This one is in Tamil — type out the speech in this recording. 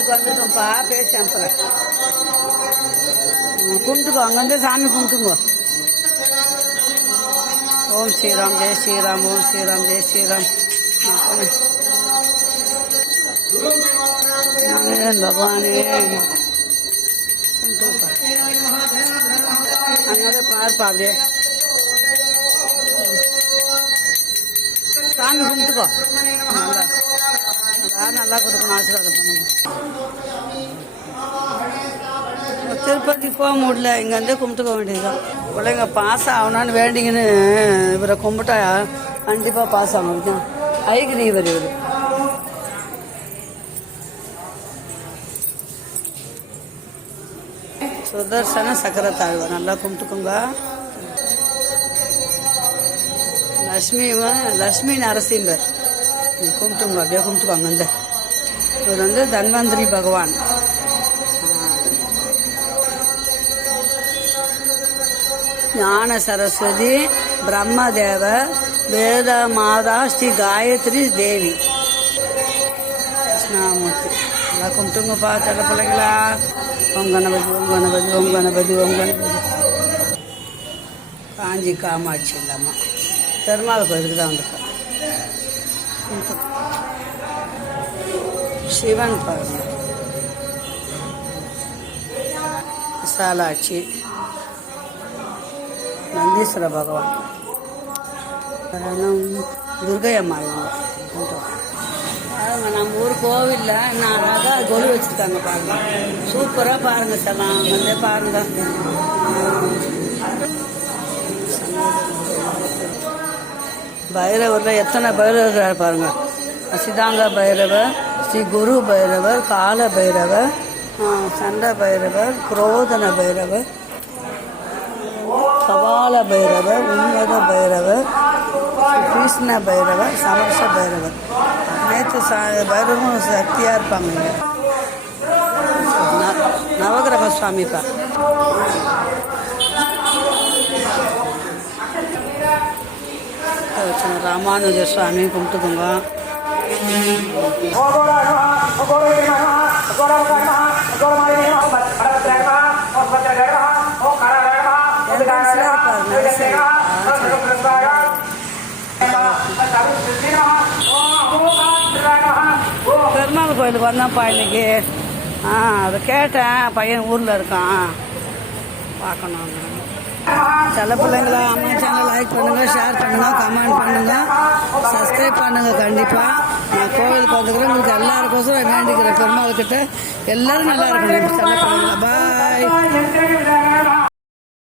திருப்பதிக்கு வந்துட்டோம்ப்பா, பேச்சு அனுப்புறேன். கும்பிட்டுக்கோ, அங்கே வந்து சாமி கும்பிட்டுங்கோ. ஓம் ஸ்ரீராம் ஜெய் ஸ்ரீராம், ஓம் ஸ்ரீராம் ஜெய் ஸ்ரீராம். பகவானே அங்கே பார்ப்பா, அப்படியே சாமி கும்பிட்டுக்கோ. நல்லா அதான் நல்லா கொடுக்கணும், ஆசீர்வாதம் பண்ணுங்க. திருப்பதிக்கு போக முடியல, இங்கேருந்தே கும்பிட்டுக்க வேண்டியதுதான். பிள்ளைங்க பாஸ் ஆகணும்னு வேண்டிங்கன்னு இவரை கும்பிட்டா கண்டிப்பாக பாஸ் ஆகணும். ஐகிரீவர் இவர். சுதர்சன சக்கரத்தாழ்வார், நல்லா கும்பிட்டுக்கோங்க. லக்ஷ்மி நரசிம்மர் கும்பிட்டுங்க, அப்படியே கும்பிட்டுக்கோங்க. இந்த இவர் வந்து தன்வந்திரி பகவான். ஞான சரஸ்வதி, பிரம்மதேவ, வேத மாதா, ஸ்ரீ காயத்ரி தேவி, கிருஷ்ணாமூர்த்தி. நல்லா கும்பிட்டுங்கப்பா சில பிள்ளைங்களா. ஓம் கணபதி, ஓம் கணபதி, ஓம் கணபதி, ஓம் கணபதி. காஞ்சி காமாட்சி இல்லாமா பெருமாள் கோயிலுக்கு தான் வந்திருக்கேன். சிவன் பாருங்க, விசாலாட்சி, நந்தீஸ்வர பகவான், துர்கை அம்மா. பாருங்க, நம்ம ஊர் கோவிலில் நான் அழகாக கொலு வச்சுருக்காங்க பாருங்க, சூப்பராக பாருங்க. செல்லாம் வந்து பாருங்க. பைரவரில் எத்தனை பைரவர் இருக்கிறார் பாருங்க. சிதாங்க பைரவர், ஸ்ரீ குரு பைரவர், கால பைரவர், சண்ட பைரவர், குரோதன பைரவர், கபால பைரவர், உன்னத பைரவர், கிருஷ்ண பைரவர், சமர்ஷ பைரவர். நேற்று பைரவரும் சக்தியாக இருப்பாங்க. நவகிரக சுவாமிப்பா. ராமானுஜ சுவாமி கும்பிட்டுக்கோங்க. பெருமாள் கோயிலுக்கு வந்தான்ப்பா இன்னைக்கு. அதை கேட்டேன், பையன் ஊரில் இருக்கான், பார்க்கணும். சில பிள்ளைங்களா அம்மா சேனல் லைக் பண்ணுங்க, ஷேர் பண்ணுங்க, கமெண்ட் பண்ணுங்க, சப்ஸ்கிரைப் பண்ணுங்க. கண்டிப்பாக நான் கோவிலுக்கு வந்துக்கிறேன். உங்களுக்கு எல்லாருக்கோசரம் வேண்டிக்கிறேன் பெருமாள் கிட்ட. எல்லாரும் நல்லா இருக்கணும். சில பிள்ளைங்களா பாய்.